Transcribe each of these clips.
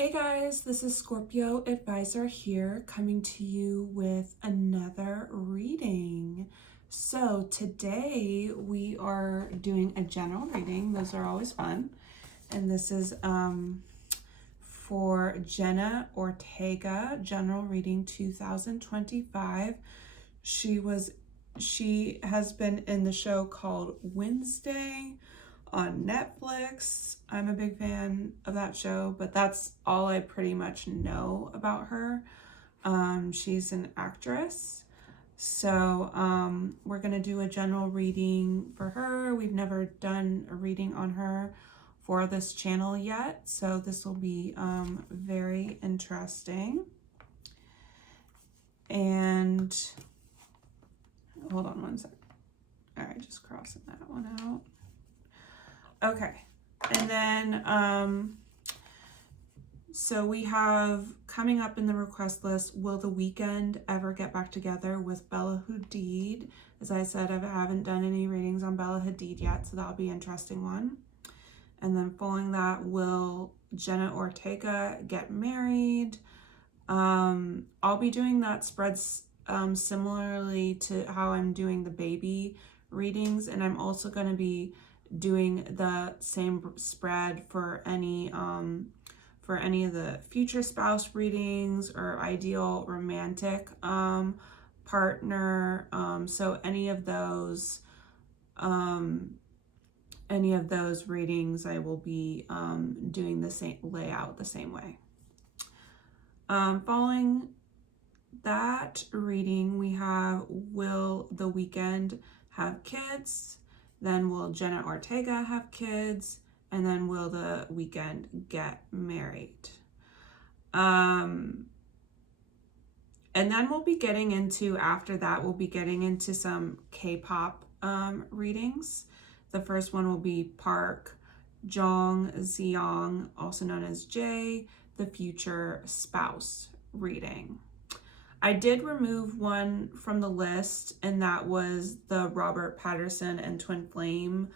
Hey guys, this is Scorpio Advisor here, coming to you with another reading. So today we are doing a general reading. Those are always fun. And this is for Jenna Ortega, general reading 2025. She has been in the show called Wednesday on Netflix. I'm a big fan of that show, but that's all I pretty much know about her. She's an actress. So we're going to do a general reading for her. We've never done a reading on her for this channel yet, so this will be very interesting. And hold on one sec. All right, just crossing that one out. Okay, and then so we have coming up in the request list, will The Weeknd ever get back together with Bella Hadid? As I said, I haven't done any readings on Bella Hadid yet, so that'll be an interesting one. And then following that, will Jenna Ortega get married? I'll be doing that spreads similarly to how I'm doing the baby readings, and I'm also going to be doing the same spread for any of the future spouse readings or ideal romantic partner. So any of those readings, I will be doing the same layout the same way. Following that reading, we have, will The Weeknd have kids? Then will Jenna Ortega have kids? And then will The Weeknd get married? And then we'll be getting into, after that, we'll be getting into some K-pop readings. The first one will be Park Jong-seong, also known as Jay, the future spouse reading. I did remove one from the list, and that was the Robert Pattinson and Twin Flame,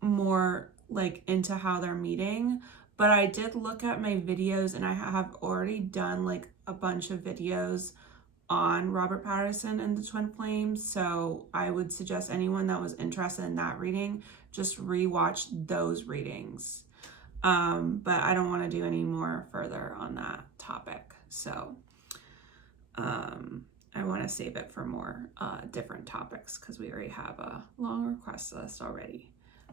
more like into how they're meeting. But I did look at my videos, and I have already done like a bunch of videos on Robert Pattinson and the Twin Flames. So I would suggest anyone that was interested in that reading, just rewatch those readings. But I don't want to do any more further on that topic. So I want to save it for more different topics because we already have a long request list already.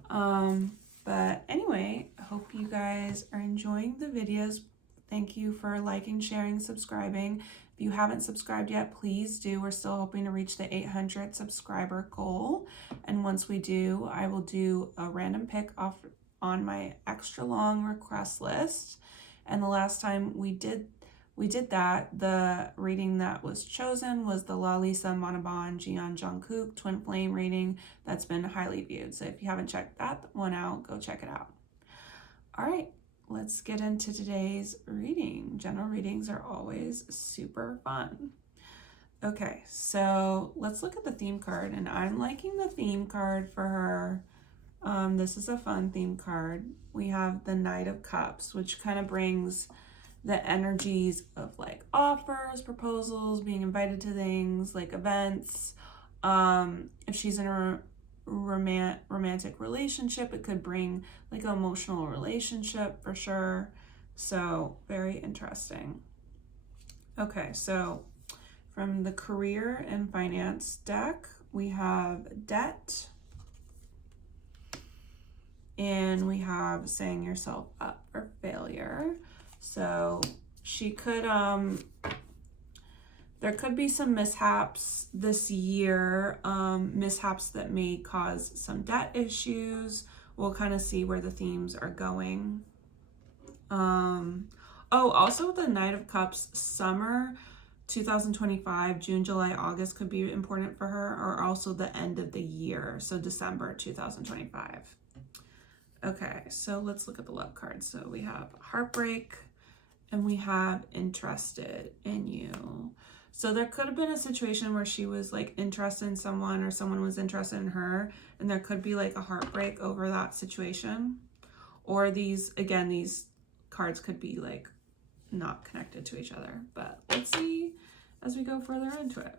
But anyway, I hope you guys are enjoying the videos. Thank you for liking, sharing, subscribing. If you haven't subscribed yet, please do. We're still hoping to reach the 800 subscriber goal. And once we do, I will do a random pick off on my extra long request list. And the last time we did that, the reading that was chosen was the Lalisa Manaban Jian Jungkook Twin Flame reading that's been highly viewed. So if you haven't checked that one out, go check it out. All right, let's get into today's reading. General readings are always super fun. Okay, so let's look at the theme card, and I'm liking the theme card for her. This is a fun theme card. We have the Knight of Cups, which kind of brings the energies of like offers, proposals, being invited to things, like events. If she's in a romantic relationship, it could bring like an emotional relationship for sure. So very interesting. Okay, so from the career and finance deck, we have debt, and we have setting yourself up for failure. So she could, there could be some mishaps this year, mishaps that may cause some debt issues. We'll kind of see where the themes are going. Also the Knight of Cups, summer 2025, June, July, August could be important for her, or also the end of the year, so December 2025. Okay, so let's look at the love cards. So we have heartbreak, and we have interested in you. So there could have been a situation where she was like interested in someone, or someone was interested in her, and there could be like a heartbreak over that situation. Or these, again, these cards could be like not connected to each other, but let's see as we go further into it.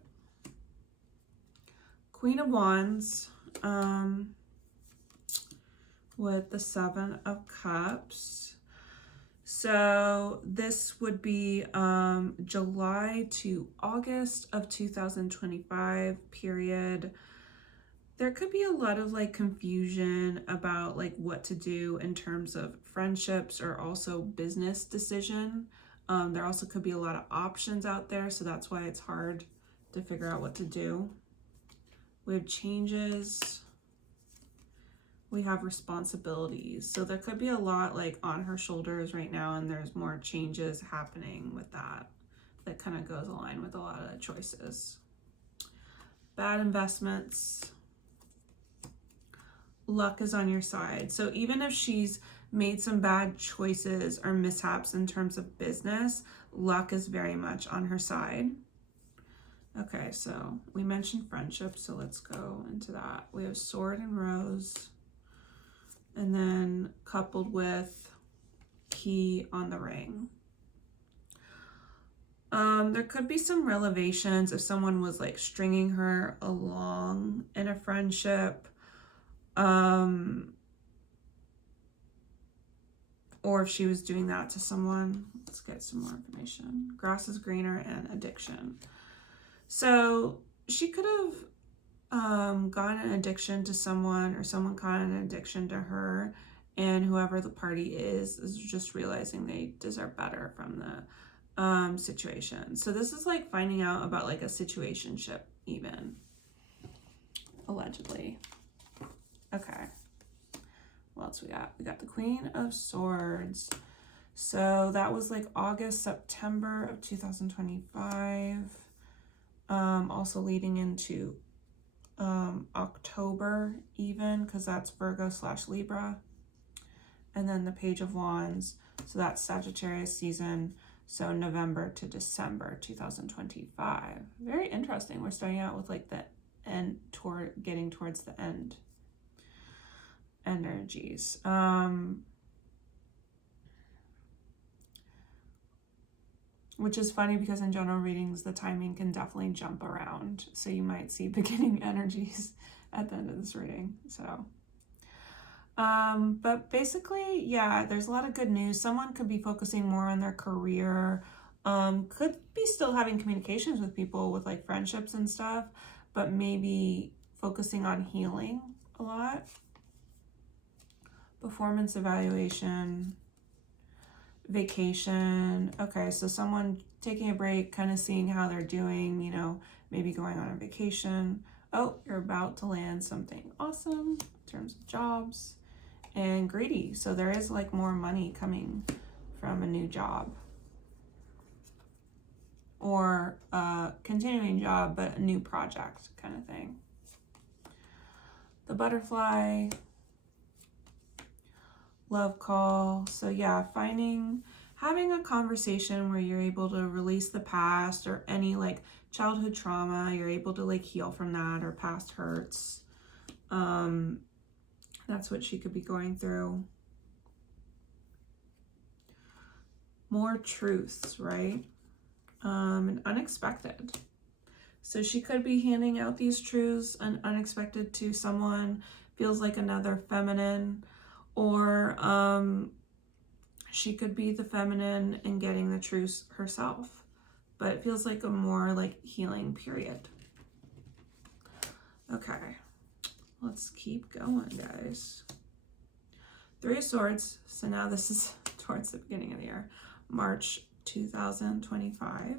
Queen of Wands, with the Seven of Cups. So this would be July to August of 2025 period. There could be a lot of like confusion about like what to do in terms of friendships or also business decision. There also could be a lot of options out there, so that's why it's hard to figure out what to do. We have changes. We have responsibilities. So there could be a lot like on her shoulders right now, and there's more changes happening with that. That kind of goes along with a lot of the choices. Bad investments. Luck is on your side. So even if she's made some bad choices or mishaps in terms of business, luck is very much on her side. Okay, so we mentioned friendship, so let's go into that. We have Sword and Rose, and then coupled with Key on the Ring. There could be some revelations if someone was like stringing her along in a friendship, or if she was doing that to someone. Let's get some more information. Grass is greener and addiction. So she could have gotten an addiction to someone, or someone got an addiction to her, and whoever the party is just realizing they deserve better from the situation. So this is like finding out about like a situationship even, allegedly. Okay, what else we got? We got the Queen of Swords. So that was like August, September of 2025. Also leading into October even, because that's Virgo / Libra. And then the Page of Wands, so that's Sagittarius season, so November to December 2025. Very interesting. We're starting out with like the end, getting towards the end energies. Which is funny because in general readings, the timing can definitely jump around. So you might see beginning energies at the end of this reading. So, but basically, yeah, there's a lot of good news. Someone could be focusing more on their career, could be still having communications with people with like friendships and stuff, but maybe focusing on healing a lot. Performance evaluation. Vacation. Okay, so someone taking a break, kind of seeing how they're doing, you know, maybe going on a vacation. Oh, you're about to land something awesome in terms of jobs. And greedy, so there is like more money coming from a new job, or a continuing job but a new project kind of thing. The Butterfly. Love call. So yeah, having a conversation where you're able to release the past or any like childhood trauma, you're able to like heal from that, or past hurts. That's what she could be going through. More truths, right? And unexpected. So she could be handing out these truths and unexpected to someone, feels like another feminine. Or she could be the feminine and getting the truth herself, but it feels like a more like healing period. Okay, let's keep going, guys. Three of Swords. So now this is towards the beginning of the year, March 2025.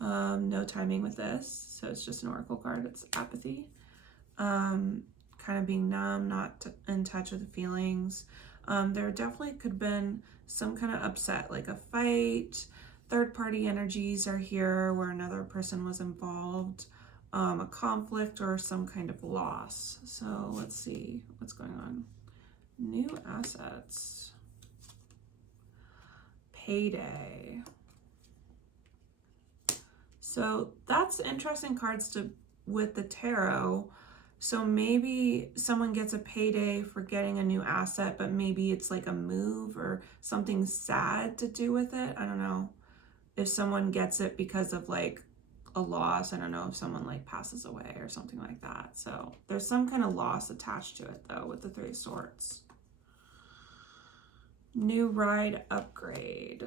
No timing with this, so it's just an oracle card. It's apathy. Kind of being numb, not in touch with the feelings. There definitely could have been some kind of upset, like a fight. Third party energies are here where another person was involved. A conflict or some kind of loss. So let's see what's going on. New assets. Payday. So that's interesting cards with the tarot. So maybe someone gets a payday for getting a new asset, but maybe it's like a move or something sad to do with it. I don't know. If someone gets it because of like a loss, I don't know if someone like passes away or something like that. So there's some kind of loss attached to it though with the Three of Swords. New ride upgrade.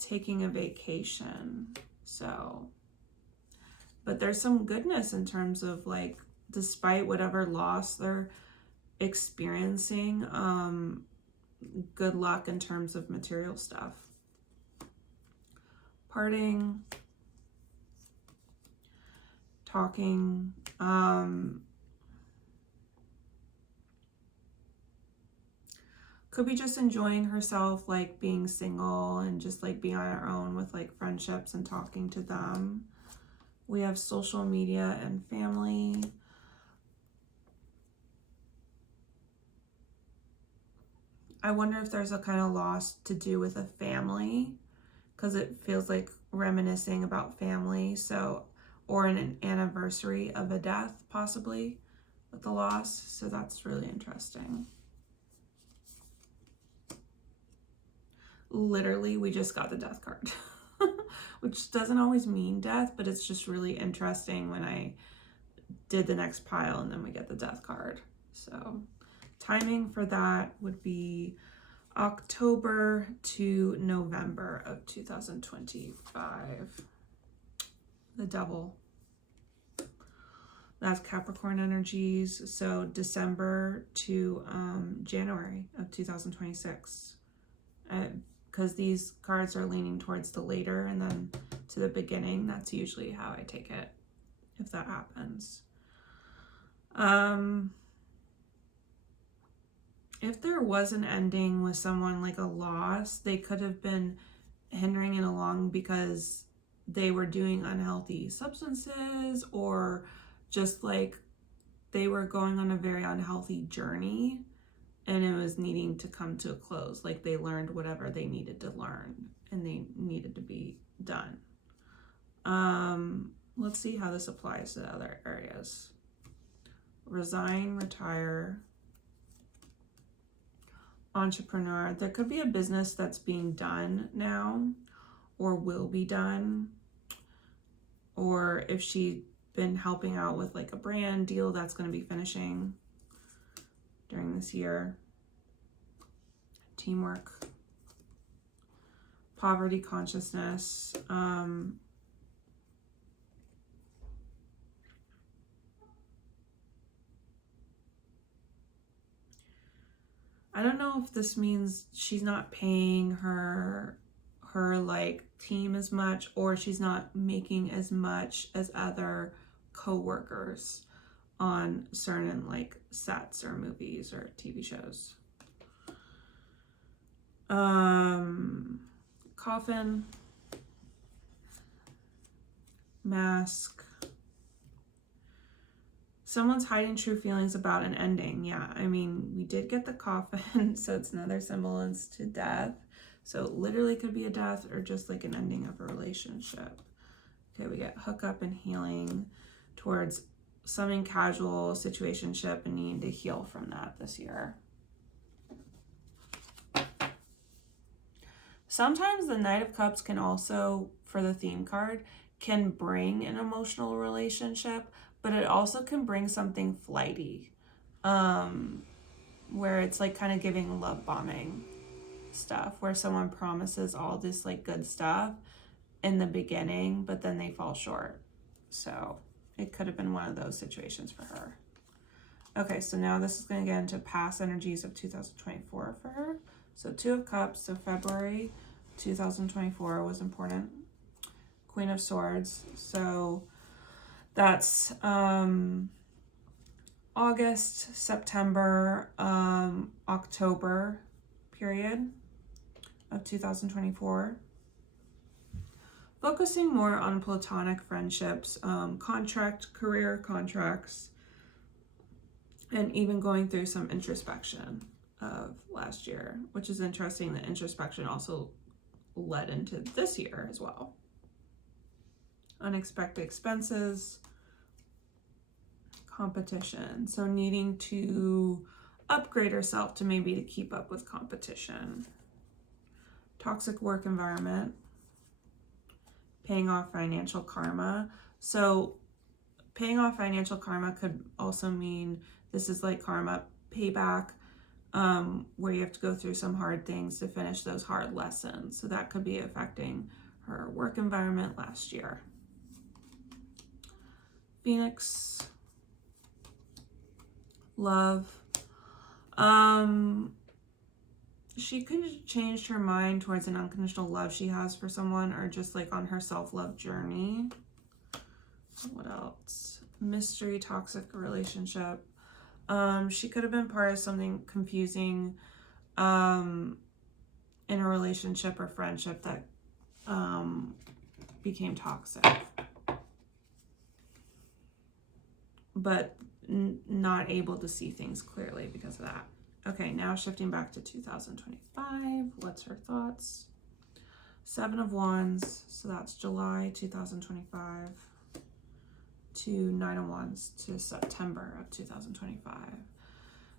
Taking a vacation. So, but there's some goodness in terms of like, despite whatever loss they're experiencing, good luck in terms of material stuff. Parting, talking, could be just enjoying herself, like being single and just like being on her own with like friendships and talking to them. We have social media and family. I wonder if there's a kind of loss to do with a family, because it feels like reminiscing about family. So, or an anniversary of a death possibly with the loss. So that's really interesting. Literally, we just got the death card, which doesn't always mean death, but it's just really interesting when I did the next pile and then we get the death card. So timing for that would be October to November of 2025. The Devil. That's Capricorn energies. So December to January of 2026. Because these cards are leaning towards the later and then to the beginning. That's usually how I take it, if that happens. If there was an ending with someone, like a loss, they could have been hindering it along because they were doing unhealthy substances, or just like they were going on a very unhealthy journey and it was needing to come to a close. Like they learned whatever they needed to learn and they needed to be done. Let's see how this applies to other areas. Resign, retire, entrepreneur. There could be a business that's being done now or will be done. Or if she's been helping out with like a brand deal, that's going to be finishing during this year. Teamwork, poverty consciousness. I don't know if this means she's not paying her like team as much, or she's not making as much as other co-workers on certain like sets or movies or TV shows. Coffin, mask. Someone's hiding true feelings about an ending. Yeah, I mean, we did get the coffin, so it's another semblance to death. So it literally could be a death or just like an ending of a relationship. Okay, we get hookup and healing towards something casual, situationship, and needing to heal from that this year. Sometimes the Knight of Cups can also, for the theme card, can bring an emotional relationship, but it also can bring something flighty, where it's like kind of giving love bombing stuff, where someone promises all this like good stuff in the beginning, but then they fall short. So it could have been one of those situations for her. Okay, so now this is going to get into past energies of 2024 for her. So Two of Cups, so February 2024 was important. Queen of Swords, so that's August, September, October period of 2024. Focusing more on platonic friendships, career contracts, and even going through some introspection of last year, which is interesting. The introspection also led into this year as well. Unexpected expenses, competition. So needing to upgrade herself to maybe to keep up with competition. Toxic work environment. Paying off financial karma. So paying off financial karma could also mean this is like karma payback, where you have to go through some hard things to finish those hard lessons. So that could be affecting her work environment last year. Phoenix. Love. She could have changed her mind towards an unconditional love she has for someone, or just like on her self-love journey. What else? Mystery toxic relationship. She could have been part of something confusing in a relationship or friendship that became toxic, but not able to see things clearly because of that. Okay, now shifting back to 2025. What's her thoughts? 7 of Wands, so that's July 2025 to 9 of Wands to September of 2025.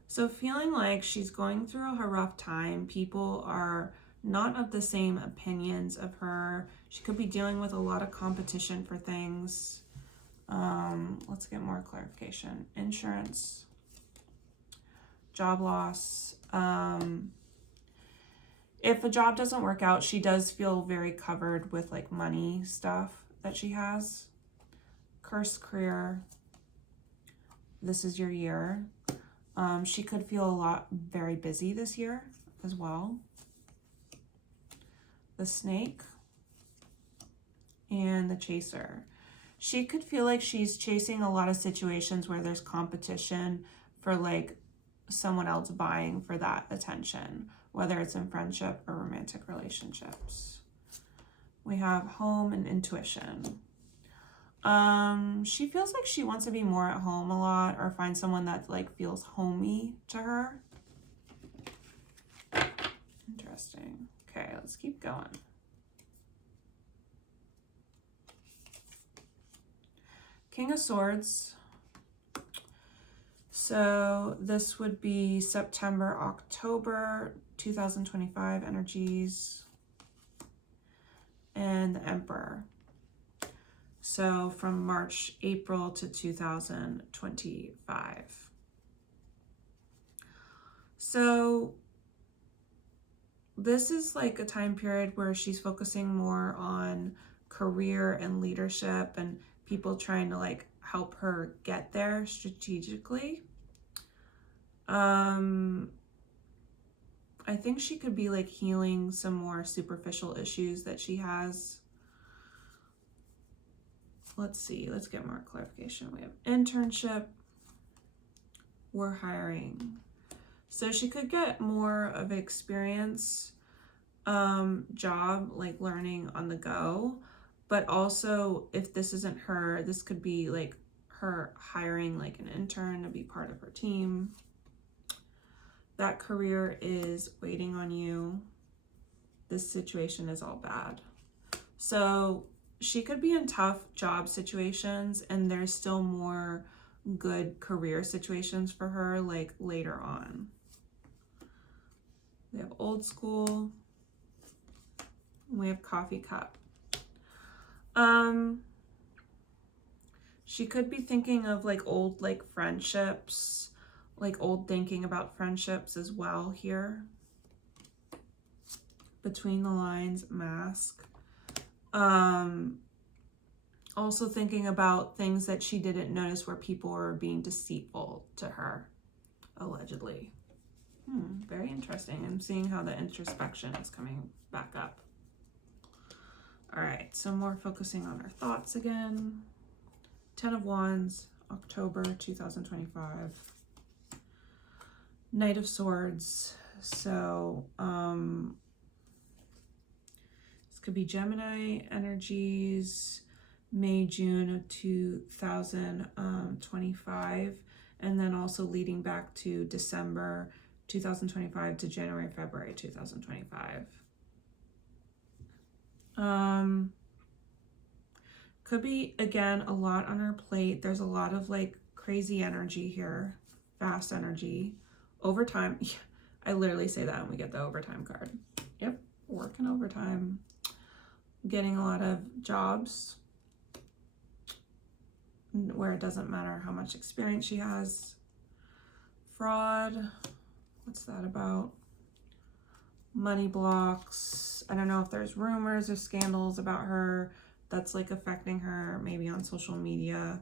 So feeling like she's going through a rough time. People are not of the same opinions of her. She could be dealing with a lot of competition for things. Let's get more clarification. Insurance. Job loss. If a job doesn't work out, she does feel very covered with like money stuff that she has. Cursed career. This is your year. She could feel very busy this year as well. The snake and the chaser. She could feel like she's chasing a lot of situations where there's competition for like someone else vying for that attention, whether it's in friendship or romantic relationships. We have home and intuition. She feels like she wants to be more at home a lot, or find someone that like feels homey to her. Interesting. Okay, let's keep going. King of Swords. So this would be September, October 2025 energies. And the Emperor. So from March, April to 2025. So this is like a time period where she's focusing more on career and leadership and people trying to like help her get there strategically. I think she could be like healing some more superficial issues that she has. Let's see, let's get more clarification. We have internship. We're hiring. So she could get more of an experience job, like learning on the go. But also, if this isn't her, this could be like her hiring like an intern to be part of her team. That career is waiting on you. This situation is all bad. So she could be in tough job situations and there's still more good career situations for her like later on. We have old school. We have coffee cup. She could be thinking of like old like friendships, like old thinking about friendships as well here. Between the lines, mask. Also thinking about things that she didn't notice where people were being deceitful to her, allegedly. Very interesting. I'm seeing how the introspection is coming back up. All right, so more focusing on our thoughts again. 10 of Wands, October 2025. Knight of Swords. So this could be Gemini energies, May, June of 2025, and then also leading back to December 2025 to January, February 2025. Could be, again, a lot on her plate. There's a lot of like crazy energy here, fast energy, overtime. I literally say that and we get the overtime card. Yep, working overtime, getting a lot of jobs where it doesn't matter how much experience she has. Fraud, what's that about? Money blocks. I don't know if there's rumors or scandals about her that's like affecting her, maybe on social media,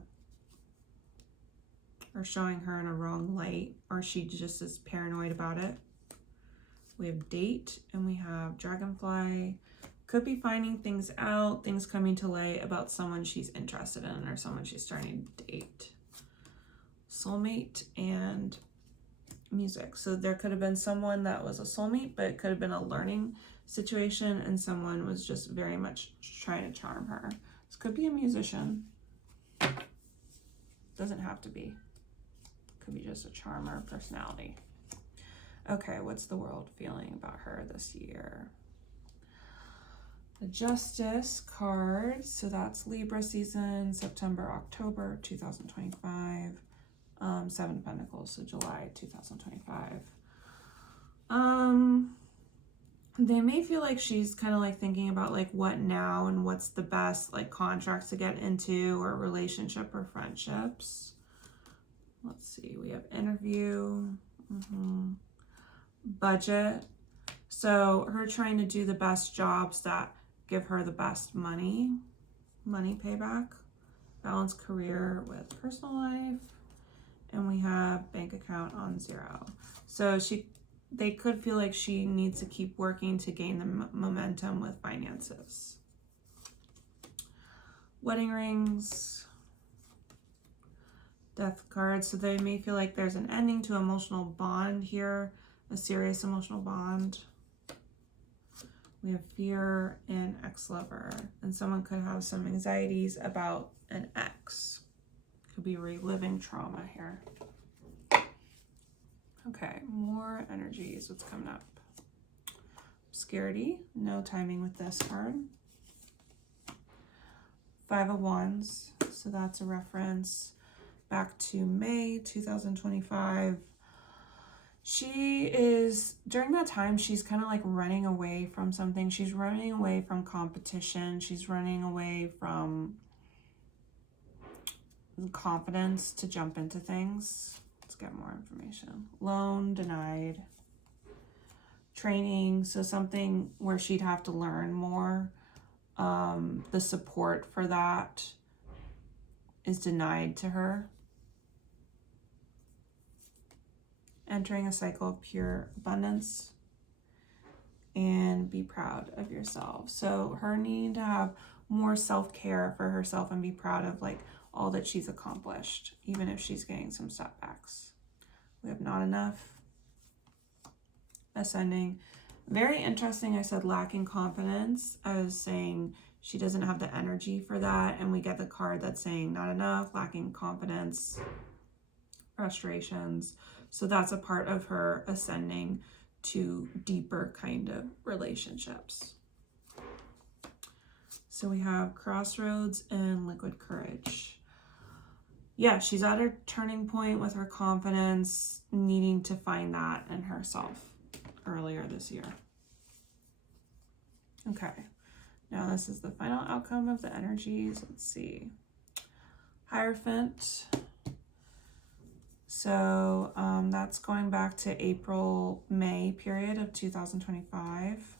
or showing her in a wrong light, or she just is paranoid about it. We have date and we have dragonfly. Could be finding things out, things coming to light about someone she's interested in or someone she's starting to date. Soulmate and music. So there could have been someone that was a soulmate, but it could have been a learning situation and someone was just very much trying to charm her. This could be a musician. Doesn't have to be. Could be just a charmer personality. Okay, what's the world feeling about her this year? The Justice card. So that's Libra season, September, October 2025. 7 of Pentacles, so July 2025. They may feel like she's kind of like thinking about like what now and what's the best like contracts to get into or relationship or friendships. Let's see, we have interview, budget. So her trying to do the best jobs that give her the best money payback, balance career with personal life. And we have bank account on 0. So they could feel like she needs to keep working to gain the momentum with finances. Wedding rings, death card. So they may feel like there's an ending to emotional bond here, a serious emotional bond. We have fear and ex-lover. And someone could have some anxieties about an ex. Could be reliving trauma here. Okay, more energies. What's coming up? Obscurity. No timing with this card. 5 of Wands. So that's a reference back to May 2025. She is, during that time, she's kind of like running away from something. She's running away from competition. She's running away from confidence to jump into things. Let's get more information. Loan denied. Training, so something where she'd have to learn more. The support for that is denied to her. Entering a cycle of pure abundance. And be proud of yourself. So her needing to have more self-care for herself and be proud of like all that she's accomplished, even if she's getting some setbacks. We have not enough. Ascending. Very interesting. I said lacking confidence as saying she doesn't have the energy for that. And we get the card that's saying not enough, lacking confidence, frustrations. So that's a part of her ascending to deeper kind of relationships. So we have crossroads and liquid courage. Yeah, she's at her turning point with her confidence, needing to find that in herself earlier this year. Okay, now this is the final outcome of the energies. Let's see. Hierophant. So that's going back to April-May period of 2025.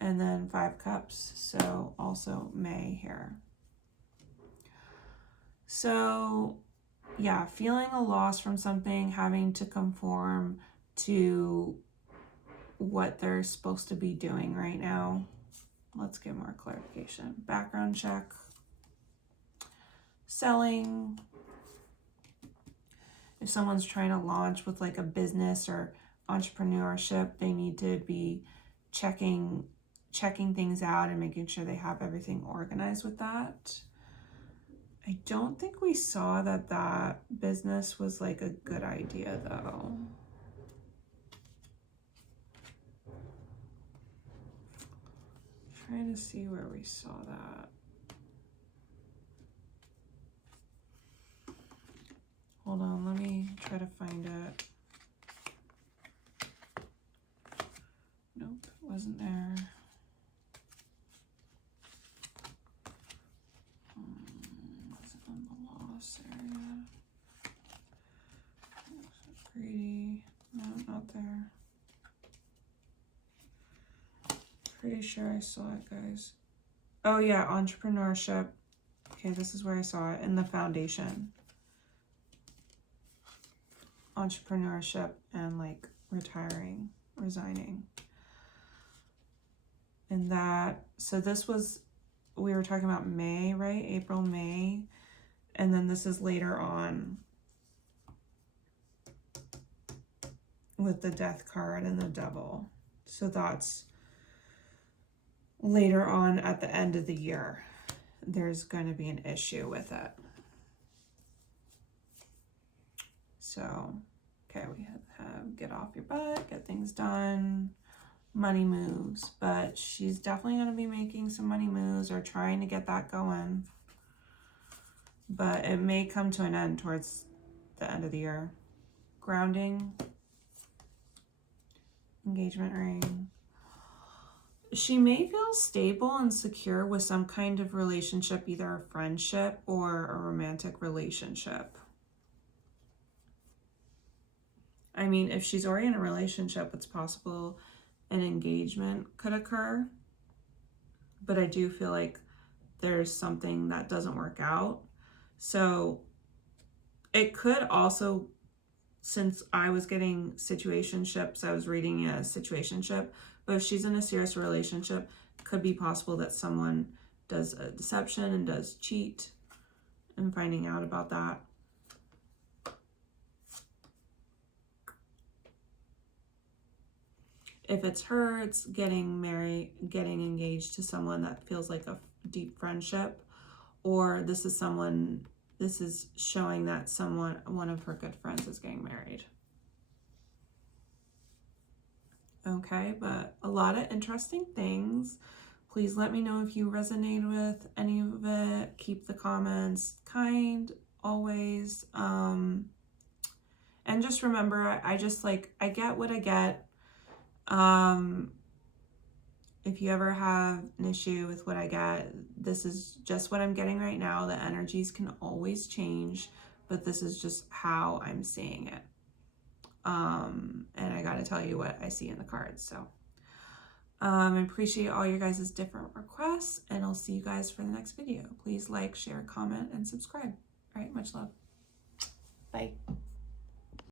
And then 5 cups, so also May here. So yeah, feeling a loss from something, having to conform to what they're supposed to be doing right now. Let's get more clarification. Background check. Selling. If someone's trying to launch with like a business or entrepreneurship, they need to be checking things out and making sure they have everything organized with that. I don't think we saw that business was like a good idea though. Trying to see where we saw that. me try to find it. Nope, it wasn't there. Was it on the loss area? Greedy. No, not there. Pretty sure I saw it, guys. Oh yeah, entrepreneurship. Okay, this is where I saw it in the foundation. Entrepreneurship and like retiring, resigning. And that, so this was, we were talking about May, right? April, May. And then this is later on with the death card and the devil. So that's later on at the end of the year. There's going to be an issue with it. So, okay, we have get off your butt, get things done, money moves. But she's definitely going to be making some money moves or trying to get that going. But it may come to an end towards the end of the year. Grounding. Engagement ring. She may feel stable and secure with some kind of relationship, either a friendship or a romantic relationship. I mean, if she's already in a relationship, it's possible an engagement could occur. But I do feel like there's something that doesn't work out. So it could also, since I was getting situationships, I was reading a situationship, but if she's in a serious relationship, it could be possible that someone does a deception and does cheat, and finding out about that. If it's her, it's getting married, getting engaged to someone that feels like a deep friendship, or this is someone, this is showing that someone, one of her good friends is getting married. Okay, but a lot of interesting things. Please let me know if you resonate with any of it. Keep the comments kind, always. And just remember, I just like, I get what I get. If you ever have an issue with what I get, this is just what I'm getting right now. The energies can always change, but this is just how I'm seeing it. And I got to tell you what I see in the cards. So, I appreciate all your guys' different requests, and I'll see you guys for the next video. Please like, share, comment, and subscribe. All right, much love. Bye.